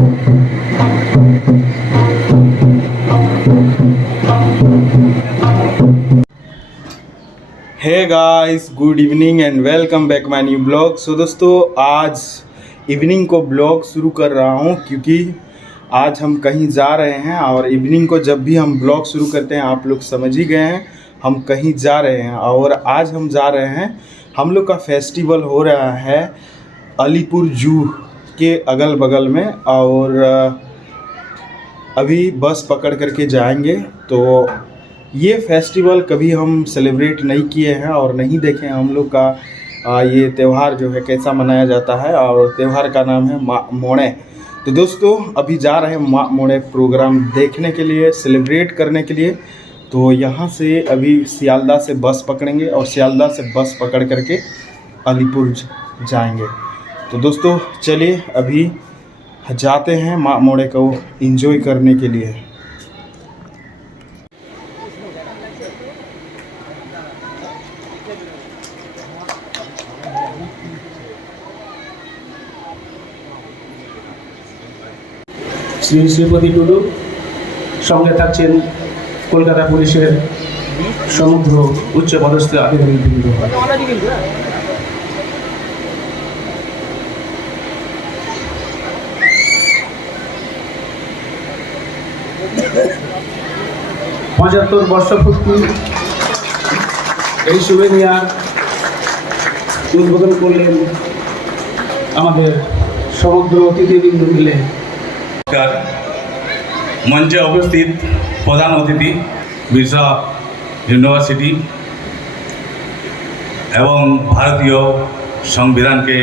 Hey guys, good evening and welcome back my new blog. So दोस्तों, आज evening को blog शुरू कर रहा हूं क्योंकि आज हम कहीं जा रहे हैं। और इवनिंग को जब भी हम ब्लॉग शुरू करते हैं, आप लोग समझ ही गए हैं, हम कहीं जा रहे हैं। और आज हम जा रहे हैं, हम लोग का फेस्टिवल हो रहा है अलीपुर जू के अगल बगल में। और अभी बस पकड़ करके जाएंगे। तो ये फेस्टिवल कभी हम सेलिब्रेट नहीं किए हैं और नहीं देखे हैं हम लोग का ये त्यौहार जो है कैसा मनाया जाता है। और त्यौहार का नाम है माँ मोड़े। तो दोस्तों, अभी जा रहे हैं माँ मोड़े प्रोग्राम देखने के लिए, सेलिब्रेट करने के लिए। तो यहाँ से अभी सियालदह से बस पकड़ेंगे और सियालदह से बस पकड़ करके अलीपुर जाएंगे। तो दोस्तों चलिए अभी जाते हैं माँ मोड़े को एंजॉय करने के लिए। শ্রী শ্রীপতি টুডু সঙ্গে থাকছেন কলকাতা পুলিশের সমগ্র উচ্চপদস্থ আধিকারিকবৃন্দ। পঁচাত্তর বর্ষপূর্তি এই শুভেচ্ছার উদ্বোধন করলেন আমাদের সমগ্র অতিথিবৃন্দ মিলে। मंचे उपस्थित प्रधान अतिथि बिरसा यूनिवर्सिटी एवं भारतीय संविधान के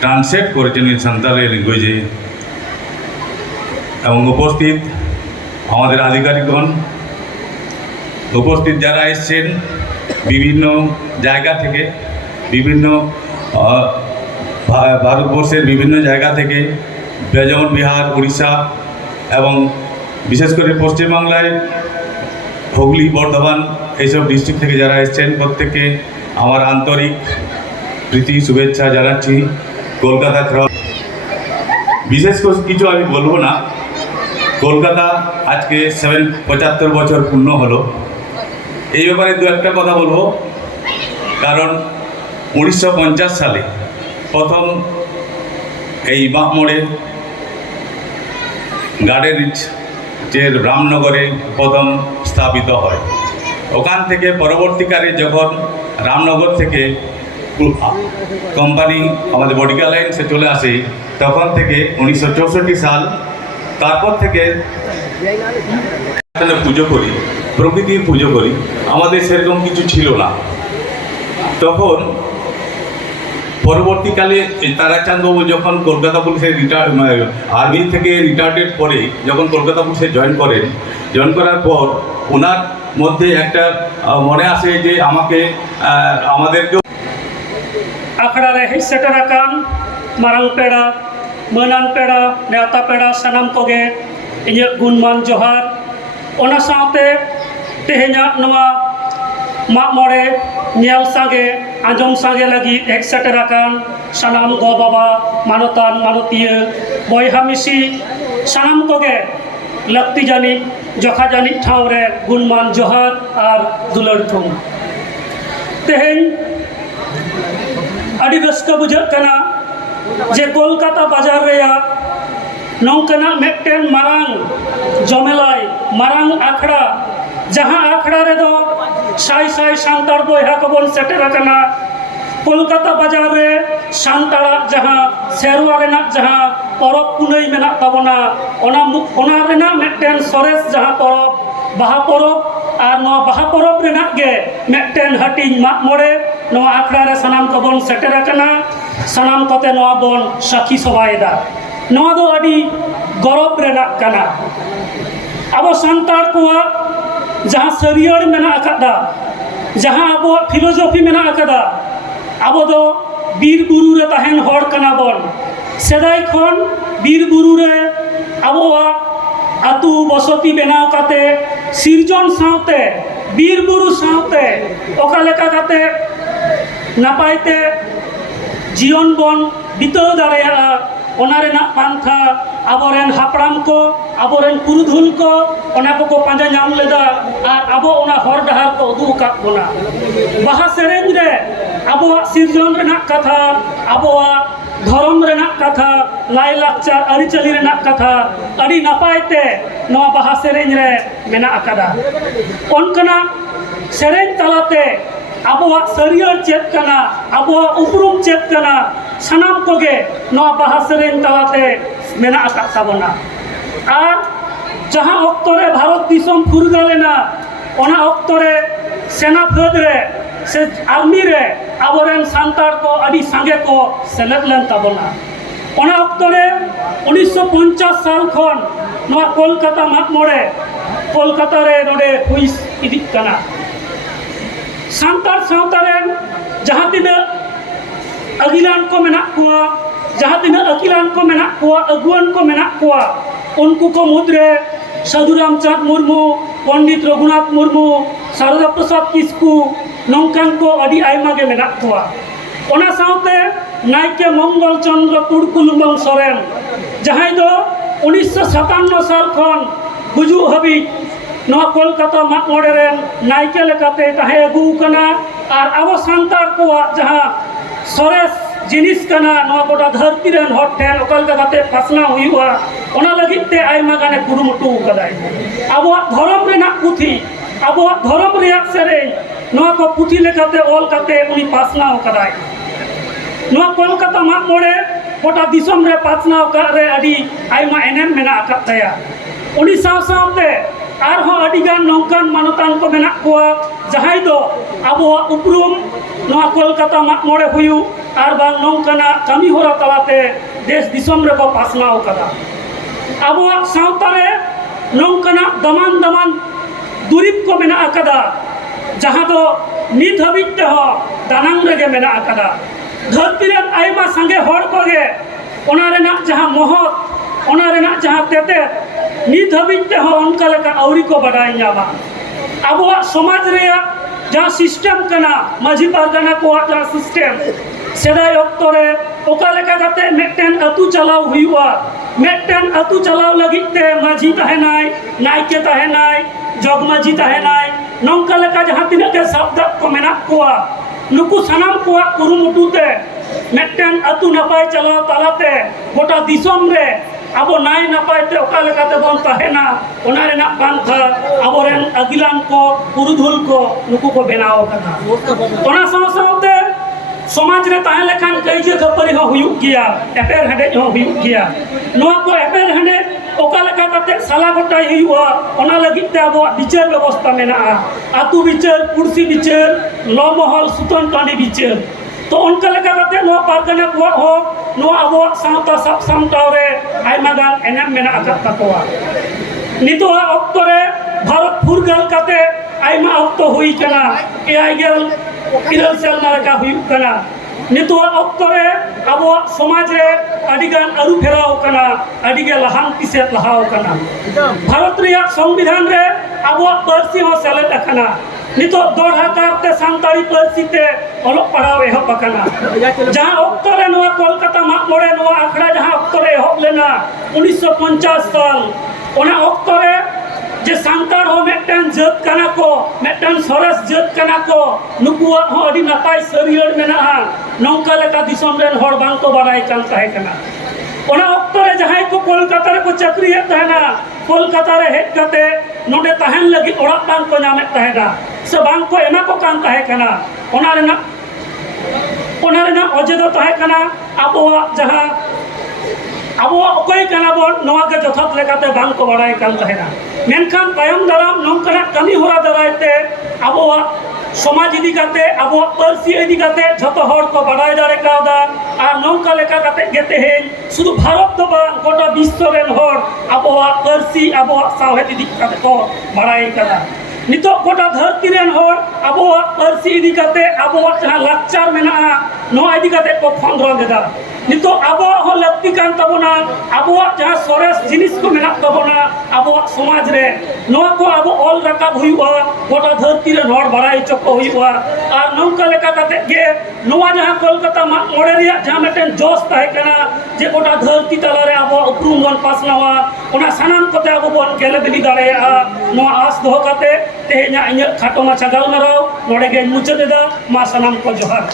ट्रांसलेट करेছেন सान्ताली लैंग्वेजे एवं उपस्थित हमारे आधिकारिकगण, उपस्थित যারা এসেছেন বিভিন্ন জায়গা থেকে, বিভিন্ন ভারতবর্ষের বিভিন্ন জায়গা থেকে, যেমন বিহার, উড়িষ্যা এবং বিশেষ করে পশ্চিমবাংলায় হুগলি, বর্ধমান এইসব ডিস্ট্রিক্ট থেকে যারা এসেছেন প্রত্যেককে আমার আন্তরিক প্রীতি শুভেচ্ছা জানাচ্ছি। কলকাতা বিশেষ কিছু আমি বলবো না। কলকাতা আজকে 75 বছর পূর্ণ হলো। এই ব্যাপারে দু একটা কথা বলবো। কারণ 1950 সালে প্রথম এই মাँ মোড়ে গার্ডেন যে রামনগরে প্রথম স্থাপিত হয়। ওখান থেকে পরবর্তীকালে যখন রামনগর থেকে কোম্পানি আমাদের বডিগার্ড লাইন্সে চলে আসে, তখন থেকে 1964 সাল, তারপর থেকে পুজো করি, প্রকৃতির পুজো করি। আমাদের সেরকম কিছু ছিল না তখন। পরবর্তীকালে তারাচাঁদ বাবু যখন কলকাতা পুলিশের আর্মি থেকে রিটায়ার্ডের পরে যখন কলকাতা পুলিশে জয়েন করার পর ওনার মধ্যে একটা মনে আসে যে আমাদেরকে आखड़ा रे हेज सेटर आकान मारांग पेड़ा, मानान पेड़ा, नेवता पेड़ा सानाम कोगे इᱧ गुणमान जोहार। ओना साथे तेहेña नवा माँ मोड़े नेल सांगे आंजम सांगे लगी हेज सेटर आकान सानाम गो बाबा मानतान मानतीय बयहा मिसी सानाम कोगे लक्ति जानी जखा जानी ठाव रे गुणमान जोहार और दुलर थुम। तेहेñ अड़ी रस्का बुझाग कना जे कोलकाता बाजार रेया नौकना मेटन मारांग जमेलाई मारांग आखड़ा जहाँ आखड़ा रे दो साई साई सांतार बयहा कबन सेटर कना। कोलकाता बाजार रे सांतारा जहाँ सेरवा रेना जहाँ परब पुनई मेना तबना ओना रेना मेटन सरेस जहाँ परब बाहा परब और नवा बाहा परब रेना गे मेटन हटिंग माँ मोड़े नवा आखड़ा रे सानाम कबन सेटर कना। सानाम कते नवा बन साखी सबायदा। नवा दो अड़ी गौरव रेना कना। अब सांतार कुआ जहाँ सरियर मेना अकादा, जहाँ अब फिलोसफी मेना अकादा, अब दो बीर बुरु रे तहन हर कना बन। सेदाई खन बीर बुरु रे अबवा आतु बसती बनाव काते सिरजन सावते बीर बुरु सावते ओका लेका काते नापायते जीवन बन बिताव दाड़ेया ओना Raina Pantha aboren hapram ko, aboren purudhul ko, ona ko panja nyam leda, ar abo ona hor dahar ko udu kat bona. Baha sereng re, abo sirjon renak katha, abo धर्म रेनाक कथा लाई लाक्चार आरिचाली रेनाक कथा अड़ी नापायते नवा बाहा सेरेंज रे मेना अकादा ओनकना सेरेंज तलाते आबोआ सरियर चेत कना आबोआ उपरुम चेत कना सनाम कोगे नवा बाहा सेरेंज तलाते मेना अकाद ताबोना आ जहां अक्तरे भारत दिसम फुरगालेना ओना अक्तरे सेना फौज रे से आर्मी रे आबोरेन सांतार को अड़ी सांगे को सेलेक्ट लेन ताबोना ओना अक्तरे 1950 साल खन नवा कोलकाता मागमोड़े कोलकाता रे नोडे हुइस इदिक कना सांतार सावतारेन जहां तिना अगिलान को मेना कुआ जहां तिना अगिलान को मेना कुआ अगुवन को मेना कुआ उनको को मुद्रे साधु रामचंद्र मुर्मू पंडित रघुनाथ मुर्मू शारदा प्रसाद किस्कू नौकान को अड़ी आयमा के मेना कुआ ओना सावते नायके मंगल चंद्र तुड़कुलुमंग सोरेन जहां दो 1957 साल खन गुजु हबी नवा कोलकाता मागमोड़े रेन नायके लेकाते ताहे अगु कना आर आबो सांतार को जहां सोरेस जिनिस कना नवा गोटा धरती रेन हर ठेन ओकल काते फासना हुआ ओना लगिते आयमा गाने कुरुमुटु कदाय आबो धर्म रेना पुथी आबो धर्म रेया सेरे नवा को पुथी लेकाते ओल काते उनी पासना कदाय नवा कोलकाता मागमोड़े गोटा दिसम रे पासना का रे अडी आयमा एनएम मेना अकातया उनी साव सावते आरहों अडिगान नौकान मानतान को मेना कुआ जहां दो आबो उपरुम नवा कोलकाता मागमोड़े हुयु आर बांग नौकाना कमी होरा तलाते देश दिसम रे को पासनाव कदा आबो सावतारे नौकाना दमान दमान दुरीब को मेना अकदा जहां दो नित हबिते हो दानांग रेगे मेना अकदा धरती रे आयमा संगे होड़ कोगे ओना रेना जहां मोहत ओना रेना जहां तेते नित हबिते हो उनका लेका औरी को बडाई जामा आबो समाज रे जहां सिस्टम कना माझी पारगाना को जहां सिस्टम सेदाय अक्तरे ओका लेका जाते मेटेन अतु चलाव हुआ मेटेन अतु चलाव लगिते माझी तहेनाय नायके तहेनाय जग माझी तहेनाय नौका लेका जहां तिना के शब्द को मेना कोआ नुकु सनाम कोआ कुरुमुटुते मेटेन अतु नपाय चलाव तालाते गोटा दिसम रे आबो नाय नपायते ओका लेकाते बन तहेना ओना रेना पांथा आबोरेन अगिलान को पुरुधुल को नुकु को बेनाव कना ओना सावते समाज रे ताहे लेखान कईजे खपरी हो हुयु गिया एपेर हडे हो हुयु गिया नोआ को एपेर हडे ओका लेका काते साला गोटाई हुआ ओना लगिते आबो विचार व्यवस्था मेना आतु विचार कुर्सी विचार लो महल सुतन टांडी विचार तो उनका लेका काते नो पारगना को हो नो आबो सावता सब सामटाव रे आयमा गान एनएम मेना अकत तकोआ नितो अक्तरे भारत फुरगल काते आयमा अक्तो हुई कना एआईगेल इरल सेल मारका हुई कना नितो अक्तरे आबो समाज रे अडिगान अरु फेराव कना अडिगे लहान किसे लहाव कना भारत रे संविधान रे आबो पारसी हो सेलेट कना नितो दोढ़ा काते सांतारी पारसी ते ओलो पढ़ाव एहो पकना जहां अक्तरे नवा कोलकाता मागमोड़े नवा आखड़ा जहां अक्तरे हो लेना 1950 साल ओना अक्तरे जे सांतार हो मेटन जत कना को मेटन सरस जत कना को नुकुआ हो अडी नापाय सरियर मेना नौका लेका दिसम रेन हर बांग को बड़ाई कान ताहे कना ओना अक्तरे जहां को कोलकाता रे को चाकरी हे तहना कोलकाता रे हेट काते नोडे तहन लगी ओड़ा बांग को नामे तहेना से बांग को एना को कान ताहे कना ओना रेना अजे दो ताहे कना आबो जहां आबो ओकई कना बोन नवा के जथात लेकाते बांग को बड़ाई कान तहेना मेनखान तायम दाराम नौकना कमी होरा दरायते आबो समाज इदी काते आबो पारसी इदी काते जतो हर को बड़ाई दारे कादा आ नौका लेका काते गेते हे शुद्ध भारत दो बांग गोटा विश्व रेन हर आबो पारसी आबो सावहेत इदी काते को बड़ाई कादा नितो गोटा धरती रेन हर आबो पारसी इदी काते आबो जहां लाचार मेना ᱱᱚᱣᱟ ᱤᱫᱤ ᱠᱟᱛᱮ ᱠᱚ ᱠᱷᱚᱸᱫᱽᱨᱚᱸᱫ ᱮᱫᱟ ᱱᱤᱛᱚᱜ ᱟᱵᱚᱣᱟᱜ ᱦᱚᱸ ᱞᱟᱹᱠᱛᱤ ᱠᱟᱱ ᱛᱟᱵᱚᱱᱟ ᱟᱵᱚᱣᱟᱜ ᱡᱟᱦᱟᱸ ᱥᱚᱨᱮᱥ ᱡᱤᱱᱤᱥ ᱠᱚ ᱢᱮᱱᱟᱜ ᱛᱟᱵᱚᱱᱟ ᱟᱵᱚᱣᱟᱜ ᱥᱚᱢᱟᱡᱽ ᱨᱮ ᱱᱚᱣᱟ ᱠᱚ ᱟᱵᱚ ᱚᱞ ᱨᱟᱠᱟᱵ ᱦᱩᱭᱩᱜᱼᱟ ᱜᱚᱴᱟ ᱫᱷᱟᱹᱨᱛᱤ ᱨᱮᱱ ᱦᱚᱲ ᱵᱟᱲᱟᱭ ᱦᱚᱪᱚ ᱠᱚ ᱦᱩᱭᱩᱜᱼᱟ ᱟᱨ ᱱᱚᱝᱠᱟ ᱞᱮᱠᱟ ᱠᱟᱛᱮ ᱜᱮ ᱱᱚᱣᱟ ᱡᱟᱦᱟᱸ ᱠᱳᱞᱠᱟᱛᱟ ᱢᱟᱜ ᱢᱚᱬᱮ ᱨᱮᱭᱟᱜ ᱡᱟᱦᱟᱸ ᱢᱤᱫᱴᱮᱱ ᱡᱚᱥ ᱛᱟᱦᱮᱸ ᱠᱟᱱᱟ ᱡᱮ ᱜᱚᱴᱟ ᱫᱷᱟᱹᱨᱛᱤ ᱛᱟᱞᱟᱨᱮ ᱟᱵᱚᱣᱟᱜ ᱩᱯᱨᱩᱢ ᱵᱚᱱ ᱯᱟᱥᱱᱟᱣᱟ ᱚᱱᱟ ᱥᱟᱱᱟᱢ ᱠᱚᱛᱮ ᱟᱵᱚ ᱵᱚᱱ ᱜᱮᱞᱮ ᱵᱤᱞᱤ ᱫᱟᱲᱮᱭᱟᱜᱼᱟ ᱱᱚᱣᱟ ᱟᱸᱥ ᱫᱚᱦᱚ ᱠᱟᱛᱮ ᱛᱮᱦᱮᱧᱟᱜ ᱤᱧᱟᱹᱜ ᱠᱷᱟᱴᱚ ᱢᱟᱪᱷᱟ ᱜᱟᱞᱢᱟᱨᱟᱣ ᱱᱚᱰᱮ ᱜᱮᱧ ᱢᱩᱪᱟᱹᱫ ᱮᱫᱟ ᱢᱟ ᱥᱟᱱᱟᱢ ᱠᱚ ᱡᱚᱦᱟᱨ